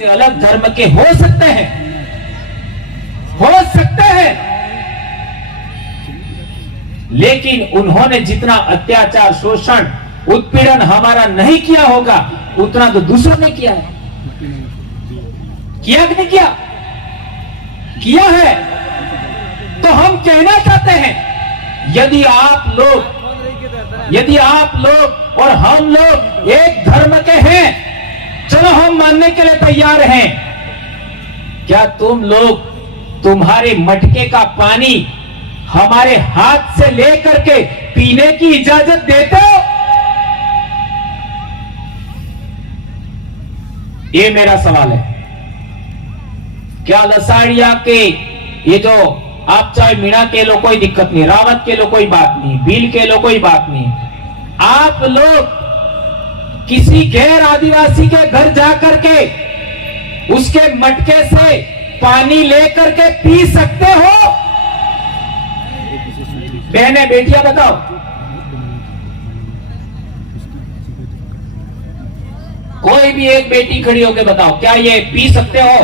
अलग धर्म के हो सकते हैं, लेकिन उन्होंने जितना अत्याचार, शोषण, उत्पीड़न हमारा नहीं किया होगा उतना तो दूसरों ने किया है। किया कि नहीं किया? किया है। तो हम कहना चाहते हैं, यदि आप लोग और हम लोग एक धर्म के हैं, चलो हम मानने के लिए तैयार हैं। क्या तुम लोग तुम्हारे मटके का पानी हमारे हाथ से लेकर के पीने की इजाजत देते हो? ये मेरा सवाल है। क्या लसाड़िया के ये जो आप चाहे मीणा के लो कोई दिक्कत नहीं, रावत के लो कोई बात नहीं, भील के लो कोई बात नहीं, आप लोग किसी गैर आदिवासी के घर जाकर के उसके मटके से पानी लेकर के पी सकते हो? बहने बेटियां बताओ, कोई भी एक बेटी खड़ी होकर बताओ, क्या ये पी सकते हो?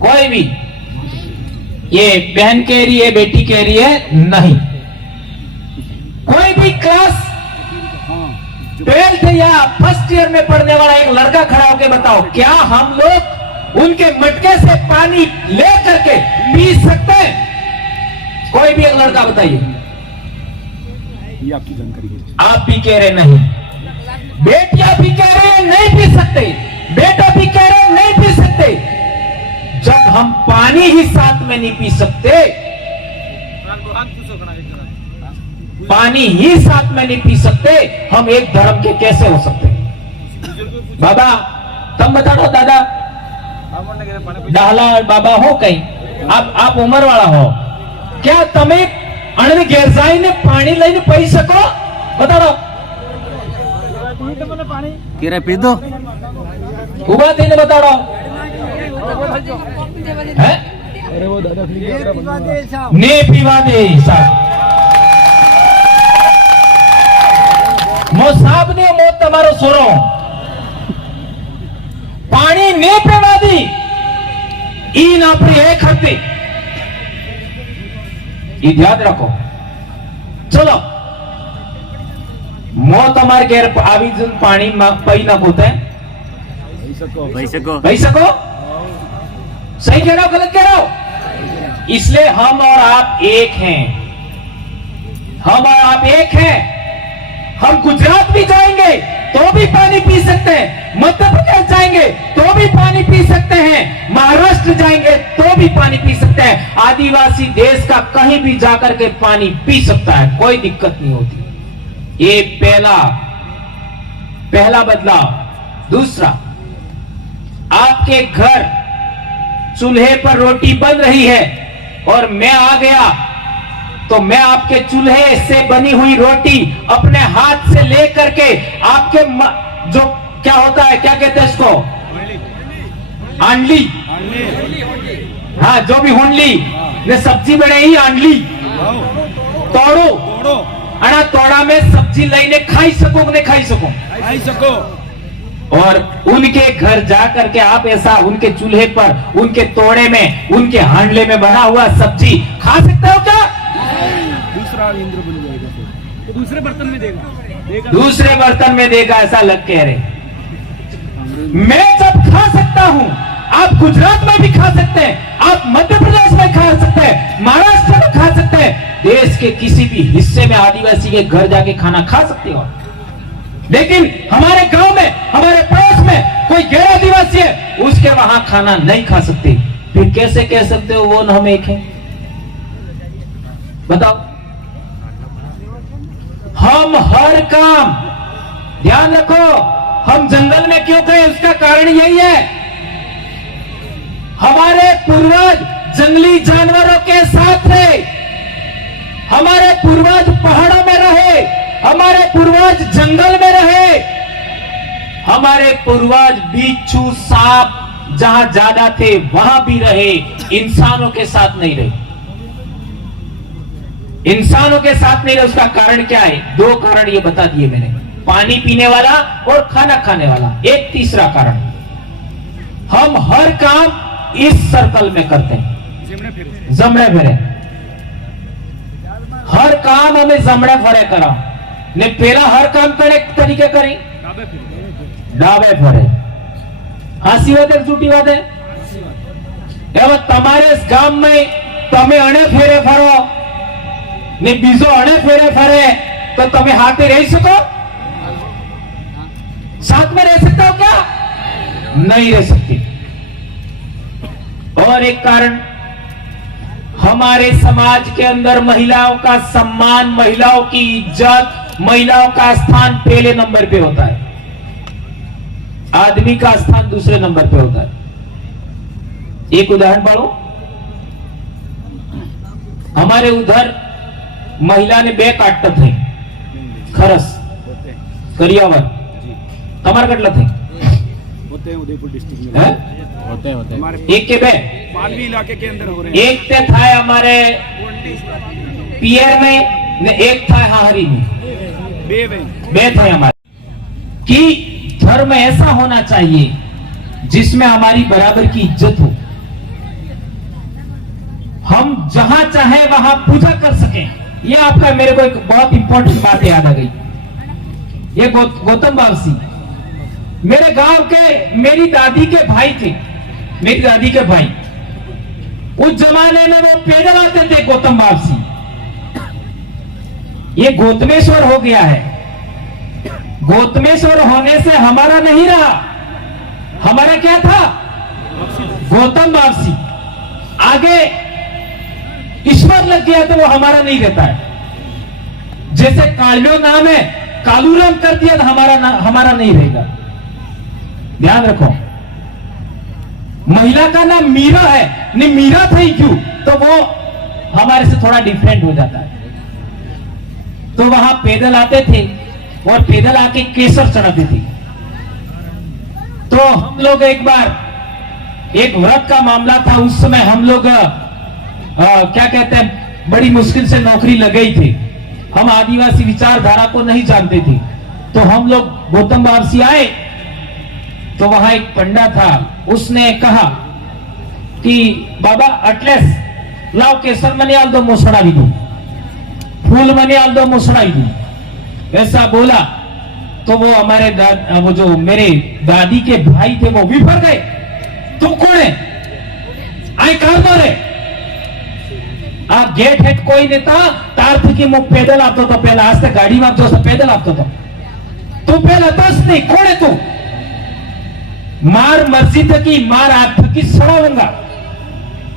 कोई भी? ये बहन कह रही है, बेटी कह रही है नहीं। कोई भी क्लास 12th या फर्स्ट ईयर में पढ़ने वाला एक लड़का खड़ा होकर बताओ, क्या हम लोग उनके मटके से पानी ले करके पी सकते हैं? कोई भी एक लड़का बताइए। ये आपकी जानकारी है। आप भी कह रहे नहीं, बेटियां भी कह रहे हैं नहीं पी सकते, बेटा भी कह रहे हैं नहीं पी सकते। जब हम पानी ही साथ में नहीं पी सकते, पानी ही साथ में नहीं पी सकते, हम एक धर्म के कैसे हो सकते? बाबा तुम बता दो, दादा डाला बाबा हो कहीं, आप उम्र वाला हो, क्या તમે અણને ઘેર જઈને પાણી લઈને પી શકો? બતાડો। કેરે પી દો, ઉભા થઈને બતાડો। હે અરે वो दादा ને પીવા દે સાહેબ। મો સાહેબ ને મો તમારો સોરો પાણી ને પીવા દી ઈ ના આપણી એક હતી, યાદ રાખો। ચલો મો તમારે ઘેર આવી જ પાણી પી નાખો તે पी सको? सही कह रहा हो गलत कह रहा हो? इसलिए हम और आप एक हैं, हम और आप एक हैं। हम गुजरात भी जाएंगे तो भी पानी पी सकते हैं, मध्य प्रदेश जाएंगे तो भी पानी पी सकते हैं, महाराष्ट्र जाएंगे तो भी पानी पी सकते हैं। आदिवासी देश का कहीं भी जाकर के पानी पी सकता है, कोई दिक्कत नहीं होती। ये पहला बदलाव। दूसरा, आपके घर चूल्हे पर रोटी बन रही है और मैं आ गया तो मैं आपके चूल्हे से बनी हुई रोटी अपने हाथ से लेकर के आपके जो क्या होता है, क्या कहते हैं इसको, आंडली, हाँ जो भी हुंडली ने सब्जी बने ही आंडली तोड़ो अना तोड़ा में सब्जी लईने खाई सको ने खाई सको। और उनके घर जाकर के आप ऐसा उनके चूल्हे पर, उनके तोड़े में, उनके हांडले में बना हुआ सब्जी खा सकते हो क्या? दूसरा इंद्र बन जाएगा, तो दूसरे बर्तन में देगा, दूसरे बर्तन में देगा, ऐसा लग कह रहे। मैं जब खा सकता हूं, आप गुजरात में भी खा सकते हैं, आप मध्य प्रदेश में खा सकते हैं, महाराष्ट्र में खा सकते हैं, देश के किसी भी हिस्से में आदिवासी के घर जाके खाना खा सकते हो। लेकिन हमारे गांव में, हमारे पड़ोस में कोई गैर आदिवासी है, उसके वहां खाना नहीं खा सकते, फिर कैसे कह सकते हो वो न हम एक हैं? बताओ। हम हर काम, ध्यान रखो, हम जंगल में क्यों गए उसका कारण यही है, हमारे पूर्वज जंगली जानवरों के साथ रहे, हमारे पूर्वज पहाड़ों में रहे, हमारे पूर्वज जंगल में रहे, हमारे पूर्वज बिच्छू, सांप जहां ज्यादा थे वहां भी रहे, इंसानों के साथ नहीं रहे। इंसानों के साथ नहीं रहे, उसका कारण क्या है? 2 कारण ये बता दिए मैंने। पानी पीने वाला और खाना खाने वाला। एक तीसरा कारण, हम हर काम इस सर्कल में करते हैं, जमणे फेरे। हर काम हमें जमणे फेरे करा ने पहला हर काम कड़े तरीके करी डाबे फेरे। हासी बात है झूठी बात है? एवं तमारे गाम में तमे अणे फेरे फरो ने बीजो अणे फेरे फरे तो तमे हाथे रही सको? साथ में रह सकते हो क्या? नहीं रह सकती। और एक कारण, हमारे समाज के अंदर महिलाओं का सम्मान, महिलाओं की इज्जत, महिलाओं का स्थान पहले नंबर पे होता है, आदमी का स्थान दूसरे नंबर पे होता है। एक उदाहरण पढ़ो, हमारे उधर महिला ने 2 काटत थे खरस करियावर, तमार कटला थे होते हैं उदयपुर डिस्ट्रिक्ट में होते हैं हमारे एक के 2 मालवी इलाके के अंदर हो रहे हैं। एक ते था हमारे पियर में ने एक था हाहरी में, बे थे हमारे। कि धर्म ऐसा होना चाहिए जिसमें हमारी बराबर की इज्जत हो, हम जहां चाहे वहां पूजा कर सकें। ये आपका मेरे को एक बहुत इंपॉर्टेंट बात याद आ गई। ये गौतम बावसी मेरे गांव के, मेरी दादी के भाई थे, मेरी दादी के भाई। उस जमाने में वो पैदल आते थे गौतम बावसी। ये गौतमेश्वर हो गया है। गौतमेश्वर होने से हमारा नहीं रहा, हमारा क्या था? गौतम बावसी। आगे ईश्वर लग गया तो वो हमारा नहीं रहता है। जैसे कालियो नाम है, कालूराम कर दिया तो हमारा नहीं रहेगा। ध्यान रखो, महिला का नाम मीरा है, नहीं मीरा थी क्यों, तो वो हमारे से थोड़ा डिफरेंट हो जाता है। तो वहां पैदल आते थे और पैदल आके केसर चढ़ाते थे। तो हम लोग एक बार, एक व्रत का मामला था, उस समय हम लोग क्या कहते हैं, बड़ी मुश्किल से नौकरी लग गई थी। हम आदिवासी विचारधारा को नहीं जानते थे, तो हम लोग गौतम बावसी आए। तो वहां एक पंडा था, उसने कहा कि बाबा अटलेस लाओ केसर मनी आल दो, मोसड़ा भी दो, फूल मनी आल दो, मोसड़ा भी दो। ऐसा बोला तो वो हमारे वो जो मेरे दादी के भाई थे वो भी भर गए। तुम कौन है? आई कार मारे आ गेट हेड कोई नेता तार थी कि मुख पैदल आता तो पहला, आज तक गाड़ी में जो पैदल आता तो तू पहला बस नहीं, कौन है तू? मार मर्जी थकी, मार आप थकी सड़ाऊंगा,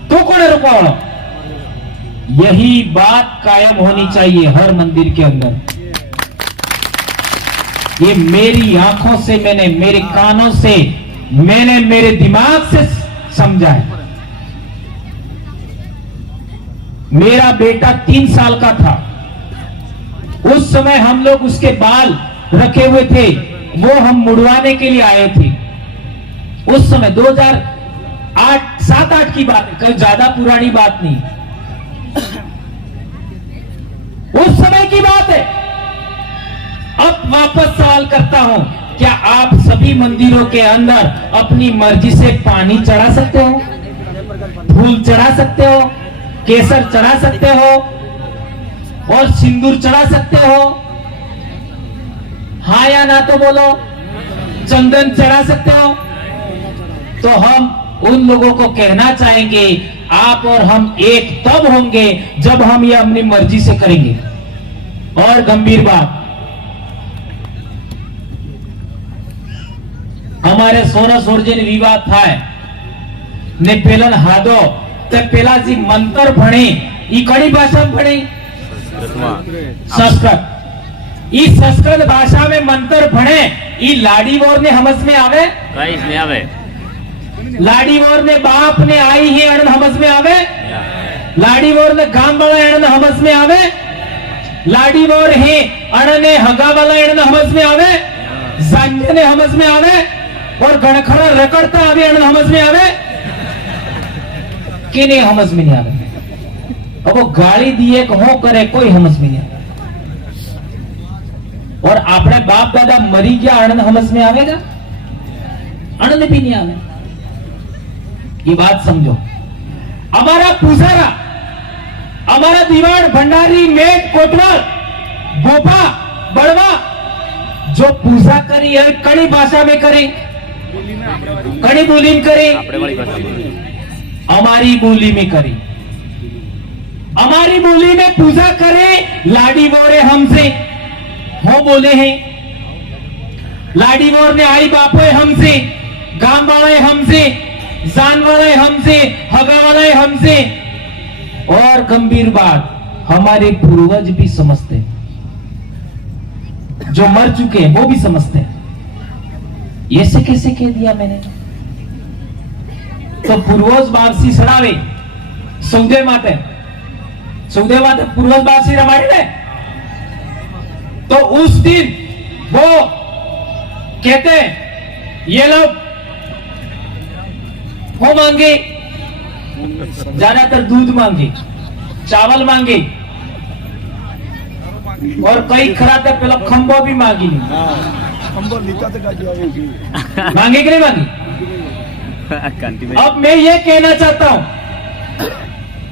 तू कौन है? रुको, यही बात कायम होनी चाहिए हर मंदिर के अंदर। ये मेरी आंखों से मैंने, मेरे कानों से मैंने, मेरे दिमाग से समझा है। मेरा बेटा 3 साल का था, उस समय हम लोग उसके बाल रखे हुए थे, वो हम मुड़वाने के लिए आए थे। उस समय 2008 7-8 की बात है, कोई ज्यादा पुरानी बात नहीं, उस समय की बात है। अब वापस सवाल करता हूं, क्या आप सभी मंदिरों के अंदर अपनी मर्जी से पानी चढ़ा सकते हो, फूल चढ़ा सकते हो, केसर चढ़ा सकते हो और सिंदूर चढ़ा सकते हो? हाँ या ना तो बोलो। चंदन चढ़ा सकते हो? तो हम उन लोगों को कहना चाहेंगे, आप और हम एक तब होंगे जब हम ये अपनी मर्जी से करेंगे। और गंभीर बात, हमारे सोना सोरजे विवाद था ने पेलन हादो ते पेला जी मंत्र भणे, ई कड़ी भाषा में भणे संस्कृत। ई संस्कृत भाषा में मंत्र भणे, ई लाडी वोर ने समझ में आवे? कहीं नहीं आवे। लाडी वोर ने बाप ने आई ही अण समझ में आवे? लाडी वोर ने गांव वाला अण समझ में आवे? लाडी वोर है अण ने हगा वाला अण समझ में आवे? जान्य ने समझ में आवे? और गणखरा रकड़ता आवे अण समझ में आवे कि नहीं? समझ में नहीं आवे। अब वो गाली दिए हो करे, कोई समझ में नहीं आवे। और अपने बाप दादा मरी गया आनंद हमस में आवेगा? आनंद भी नहीं आवे। ये बात समझो। हमारा पुजारा, हमारा दीवान, भंडारी, मेट, कोटवाल, गोपा, बड़वा जो पूजा करी है कड़ी भाषा में करे, कड़ी बोली में करे, हमारी बोली में करे, हमारी बोली में पूजा करे। लाडी बोरे हमसे हो बोले हैं, लाडी बोर ने आई बापे हमसे, गांव वाले हमसे, जान वाले हमसे, हगा वाले हमसे। और गंभीर बात, हमारे पूर्वज भी समझते हैं, जो मर चुके हैं वो भी समझते हैं। ये से कैसे कह दिया मैंने? तो पूर्वज बारसी सड़ावे सुखदेव माते पूर्वज बारसी रामायण है। तो उस दिन वो कहते हैं ये लोग वो मांगे, ज्यादातर दूध मांगे, चावल मांगे, और कई खरा तो पहले खंबो भी मांगी नहीं। मांगे कि नहीं मांगी? अब मैं ये कहना चाहता हूं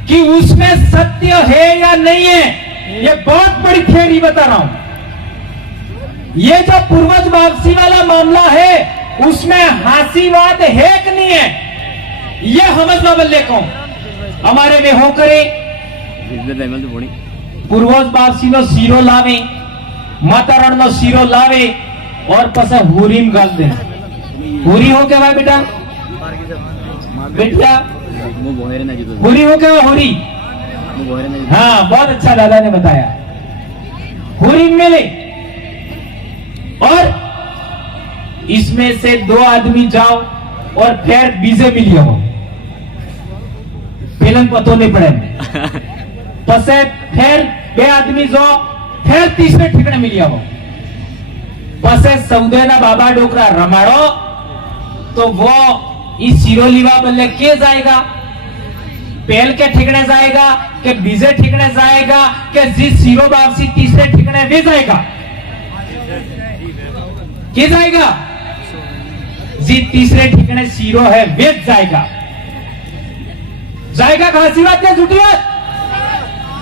कि उसमें सत्य है या नहीं है, ये बहुत बड़ी थ्योरी बता रहा हूं। ये जो पूर्वज वापसी वाला मामला है उसमें हासीवाद है कि नहीं है, ये समझना बल्ले को हमारे में हो करे। पूर्वज वापसी नो सीरो लावे, माता रण नो सीरो लावे और पसा हुरी में गाल दे। हुरी हो क्या भाई बेटा? बेटा हुरी हो क्या? हुरी, हाँ बहुत अच्छा दादा ने बताया। हुरी मिले और इसमें से 2 आदमी जाओ और फिर बीजे मिलिए हो, फिल्म पतो नहीं पड़े। पसे फिर 2 आदमी जाओ, फिर तीसरे ठिकाने मिलिए हो। पसे सौदेना बाबा डोकरा रमाड़ो तो वो इस सीरो लीवा बल्ले के जाएगा? पहल के ठिकाने जाएगा कि बीजे ठिकाने जाएगा कि जिस सीरो वापसी तीसरे ठिकाने वे जाएगा? के जाएगा? जी तीसरे ठिकाने सीरो है वे जाएगा। जाएगा खासी बात क्या झूठी बात?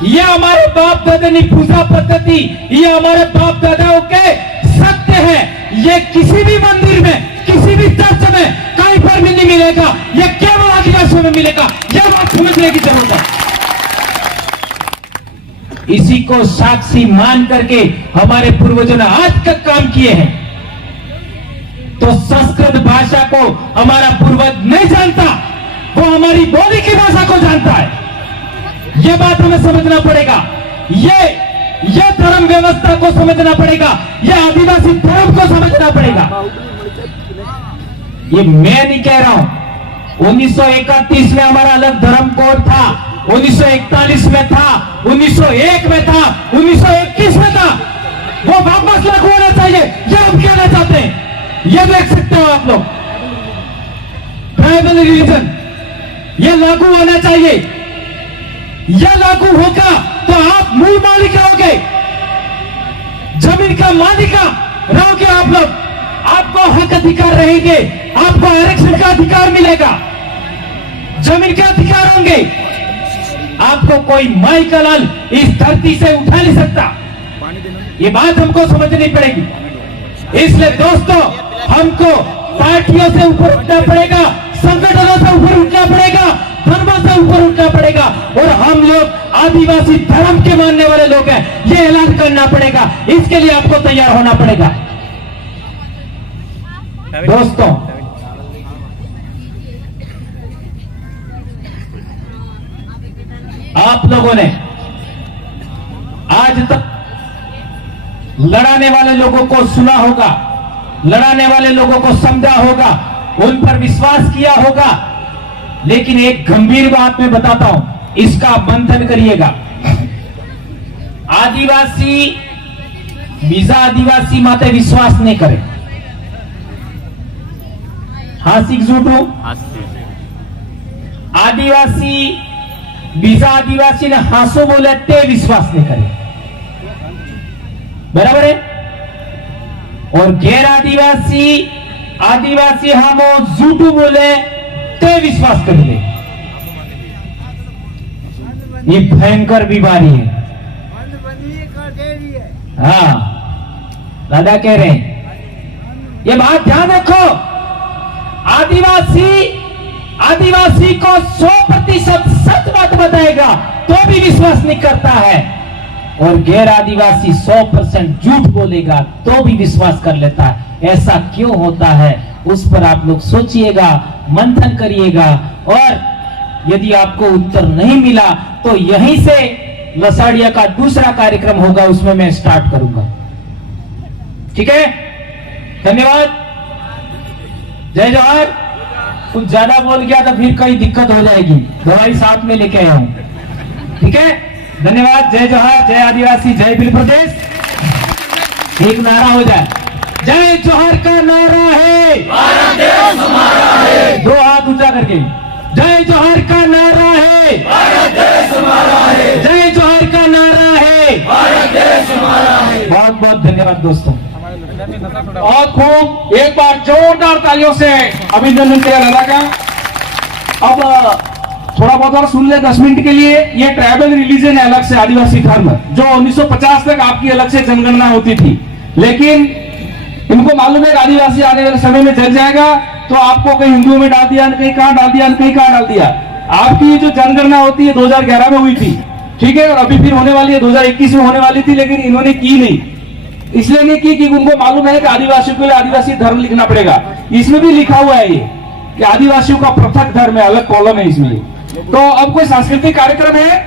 ये हमारे बाप दादा की पूजा पद्धति, ये हमारे बाप दादाओं के सत्य है। ये किसी भी मंदिर में, किसी भी चर्च में कहीं पर भी नहीं मिलेगा, ये केवल आदिवासियों में मिलेगा। यह बात समझने की जरूरत है। इसी को साक्षी मान करके हमारे पूर्वजों ने आज तक काम किए हैं। तो संस्कृत भाषा को हमारा पूर्वज नहीं जानता, वो हमारी बोली की भाषा को जानता है। यह बात हमें समझना पड़ेगा। ये धर्म व्यवस्था को समझना पड़ेगा, यह आदिवासी धर्म को समझना पड़ेगा। ये मैं नहीं कह रहा हूं। 1931 में हमारा अलग धर्म कोड था, 1941 में था, 1901 में था, 1921 में था। वो वापस लागू होना चाहिए, यह हम कहना चाहते हैं। ये देख सकते हो आप लोग, ट्राइबल रिलीजन ये लागू होना चाहिए। यह लागू होगा तो आप मूल मालिक रहोगे, जमीन का मालिक रहोगे आप लोग। आपको हक अधिकार रहेंगे, आपको आरक्षण का अधिकार मिलेगा, जमीन के अधिकार होंगे। आपको कोई माई का लाल इस धरती से उठा नहीं सकता। ये बात हमको समझनी पड़ेगी। इसलिए दोस्तों, हमको पार्टियों से ऊपर उठना पड़ेगा, संगठनों से ऊपर उठना पड़ेगा, धर्मों से ऊपर उठना पड़ेगा। और हम लोग आदिवासी धर्म के मानने वाले लोग हैं, ये ऐलान करना पड़ेगा। इसके लिए आपको तैयार होना पड़ेगा। दोस्तों, आप लोगों ने आज तक लड़ाने वाले लोगों को सुना होगा, लड़ाने वाले लोगों को समझा होगा, उन पर विश्वास किया होगा। लेकिन एक गंभीर बात मैं बताता हूं, इसका मंथन करिएगा। आदिवासी बीजा आदिवासी माते विश्वास नहीं करे। हासिक झूठो आदिवासी बीजा आदिवासी ने हासो बोले ते विश्वास नहीं करे। बराबर है? और गैर आदिवासी आदिवासी हम झूठू बोले ते विश्वास कर ले। ये भयंकर बीमारी है। हाँ, दादा कह रहे हैं, ये बात ध्यान रखो। आदिवासी को 100% सच बात बताएगा तो भी विश्वास नहीं करता है, और गैर आदिवासी 100% झूठ बोलेगा तो भी विश्वास कर लेता है। ऐसा क्यों होता है, उस पर आप लोग सोचिएगा, मंथन करिएगा, और यदि आपको उत्तर नहीं मिला तो यहीं से लसाड़िया का दूसरा कार्यक्रम होगा, उसमें मैं स्टार्ट करूंगा। ठीक है, धन्यवाद, जय जवाहर। कुछ ज्यादा बोल गया तो फिर कई दिक्कत हो जाएगी, दवाई साथ में लेके आया हूं। ठीक है, धन्यवाद, जय जवाहर, जय आदिवासी, जय भील प्रदेश। एक नारा हो जाए, जय जवाहर का नारा है, भारत देश हमारा है। दो हाथ ऊंचा करके, जय जवाहर का नारा है, भारत देश हमारा है। जय जवाहर का नारा है, भारत देश हमारा है। बहुत बहुत धन्यवाद दोस्तों। और खूब एक बार जोरदार तालियों से अभिनंदन किया दादा का। अब थोड़ा बहुत और सुन ले 10 मिनट के लिए। ये ट्राइबल रिलीजन है अलग से, आदिवासी धर्म, जो 1950 तक आपकी अलग से जनगणना होती थी, लेकिन इनको मालूम है आदिवासी आने वाले समय में जल जाएगा, तो आपको कहीं हिंदुओं में डाल दिया, कहीं कहां डाल दिया, कहीं कहां डाल दिया। आपकी जो जनगणना होती है 2011 में हुई थी, ठीक है, और अभी फिर होने वाली है 2021 में होने वाली थी, लेकिन इन्होंने की नहीं। इसलिए नहीं की कि उनको मालूम है कि आदिवासियों के लिए आदिवासी धर्म लिखना पड़ेगा। इसमें भी लिखा हुआ है ये कि आदिवासियों का पृथक धर्म है, अलग कॉलम है इसमें। तो अब कोई सांस्कृतिक कार्यक्रम है।